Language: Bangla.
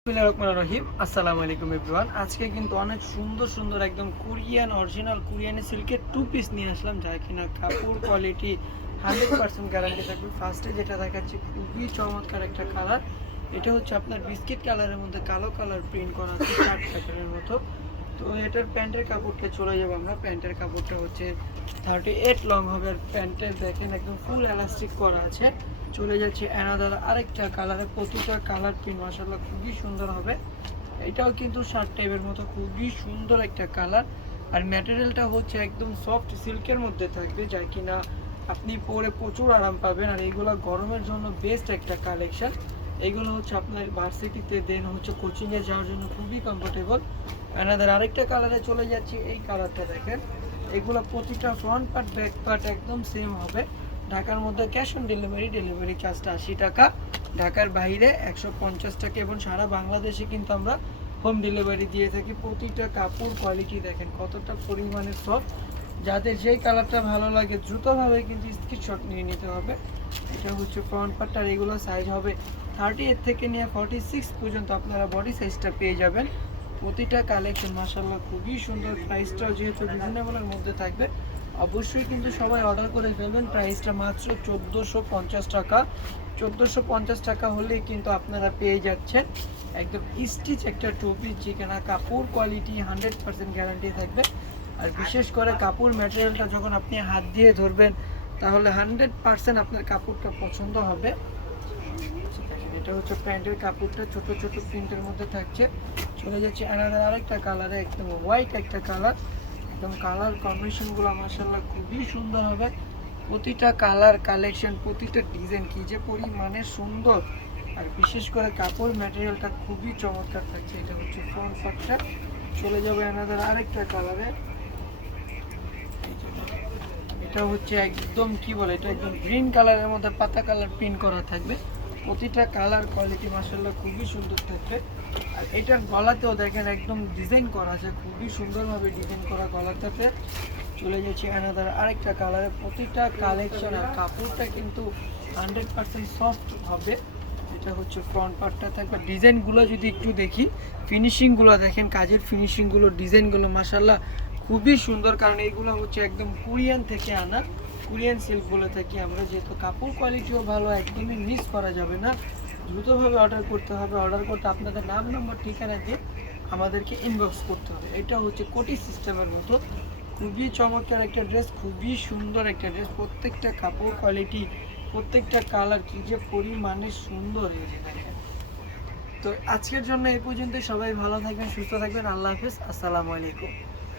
রহিম আসসালামু আলাইকুম এভরিওয়ান। আজকে কিন্তু অনেক সুন্দর সুন্দর একদম কোরিয়ান অরিজিনাল কোরিয়ানের সিল্কের টু পিস নিয়ে আসলাম, যা কিনা কাপড় কোয়ালিটি 100% গ্যারান্টি থাকবে। ফার্স্টে যেটা দেখাচ্ছি খুবই চমৎকার একটা কালার। এটা হচ্ছে আপনার বিস্কিট কালারের মধ্যে কালো কালার প্রিন্ট করা আছে চার্ট প্যাটার্নের মতো। তো এটার প্যান্টের কাপড়টা চলে যাবো আমরা। প্যান্টের কাপড়টা হচ্ছে 38 লং হবে, আর প্যান্টের দেখেন একদম ফুল এলাস্টিক করা আছে। চলে যাচ্ছে অ্যানাদার আরেকটা কালারে, প্রতিটা কালার প্রিন্ট মাশাআল্লাহ খুবই সুন্দর হবে। এটাও কিন্তু শার্ট টাইপের মতো খুবই সুন্দর একটা কালার। আর ম্যাটেরিয়ালটা হচ্ছে একদম সফট সিল্কের মধ্যে থাকবে, যা কিনা আপনি পরে প্রচুর আরাম পাবেন। আর এইগুলো গরমের জন্য বেস্ট একটা কালেকশন। এইগুলো হচ্ছে আপনার ভার্সিটিতে দেন হচ্ছে কোচিংয়ে যাওয়ার জন্য খুবই কমফোর্টেবল। অ্যানাদার আরেকটা কালারে চলে যাচ্ছি, এই কালারটা দেখেন। এগুলো প্রতিটা ফ্রন্ট পার্ট ব্যাক পার্ট একদম সেম হবে। ঢাকার মধ্যে ক্যাশ অন ডেলিভারি, ডেলিভারি চার্জটা 80 টাকা, ঢাকার বাইরে 150 টাকা, এবং সারা বাংলাদেশে কিন্তু আমরা হোম ডেলিভারি দিয়ে থাকি। প্রতিটা কাপড় কোয়ালিটি দেখেন কতটা পরিমাণে সফট। যাদের যেই কালারটা ভালো লাগে দ্রুতভাবে কিন্তু স্ক্রিনশট নিয়ে নিতে হবে। এটা হচ্ছে ফ্রন্ট পার্ট। আর এগুলো সাইজ হবে 38 থেকে নিয়ে 46 পর্যন্ত আপনারা বডি সাইজটা পেয়ে যাবেন। প্রতিটা কালেকশন মাশাআল্লাহ খুবই সুন্দর। প্রাইসটাও যেহেতু রিজনেবলের মধ্যে থাকবে, অবশ্যই কিন্তু সবাই অর্ডার করে ফেলবেন। প্রাইসটা মাত্র 1450 টাকা। 1450 টাকা হলেই কিন্তু আপনারা পেয়ে যাচ্ছেন একদম স্টিচ একটা টু পিস, যেখানে কাপড় কোয়ালিটি 100% গ্যারান্টি থাকবে। আর বিশেষ করে কাপড় ম্যাটেরিয়ালটা যখন আপনি হাত দিয়ে ধরবেন, তাহলে 100% আপনার কাপড়টা পছন্দ হবে। এটা হচ্ছে প্যান্টের কাপড়টা ছোট ছোট প্রিন্টের মধ্যে থাকছে। চলে যাচ্ছে আলাদা আরেকটা কালারে, একদম হোয়াইট একটা কালার। একদম কালার কম্বিনেশনগুলো মাশাআল্লাহ খুবই সুন্দর হবে। প্রতিটা কালার কালেকশন, প্রতিটা ডিজাইন কি যে পরিমাণে সুন্দর। আর বিশেষ করে কাপড় ম্যাটেরিয়ালটা খুবই চমৎকার থাকছে। এটা হচ্ছে ফ্রন্ট পার্টটা। চলে যাবে আলাদা আরেকটা কালারে। এটা হচ্ছে একদম কি বলে, এটা একদম গ্রিন কালারের মধ্যে পাতা কালার প্রিন্ট করা থাকবে। প্রতিটা কালার কোয়ালিটি মাশাআল্লাহ খুবই সুন্দর থাকবে। আর এটার গলাতেও দেখেন একদম ডিজাইন করা আছে, খুবই সুন্দরভাবে ডিজাইন করা গলাটাতে। চলে যাচ্ছে অ্যানাদার আরেকটা কালারে। প্রতিটা কালেকশন আর কাপড়টা কিন্তু 100% সফট হবে। এটা হচ্ছে ফ্রন্ট পার্টটা থাকবে। ডিজাইনগুলো যদি একটু দেখি, ফিনিশিংগুলো দেখেন, কাজের ফিনিশিংগুলো ডিজাইনগুলো মাশাআল্লাহ খুবই সুন্দর। কারণ এইগুলো হচ্ছে একদম কোরিয়ান থেকে আনা, কোরিয়ান সিল্ক বলে থাকি আমরা। যেহেতু কাপড় কোয়ালিটিও ভালো, একদমই মিস করা যাবে না। দ্রুতভাবে অর্ডার করতে হবে। অর্ডার করতে আপনাদের নাম নম্বর ঠিকানা দিয়ে আমাদেরকে ইনবক্স করতে হবে। এটা হচ্ছে কোটি সিস্টেমের মতো খুবই চমৎকার একটা ড্রেস, খুবই সুন্দর একটা ড্রেস। প্রত্যেকটা কাপড় কোয়ালিটি, প্রত্যেকটা কালার কি যে পরিমাণে সুন্দর। এই যে দেখেন। তো আজকের জন্য এই পর্যন্ত। সবাই ভালো থাকবেন, সুস্থ থাকবেন। আল্লাহ হাফেজ, আসসালামু আলাইকুম।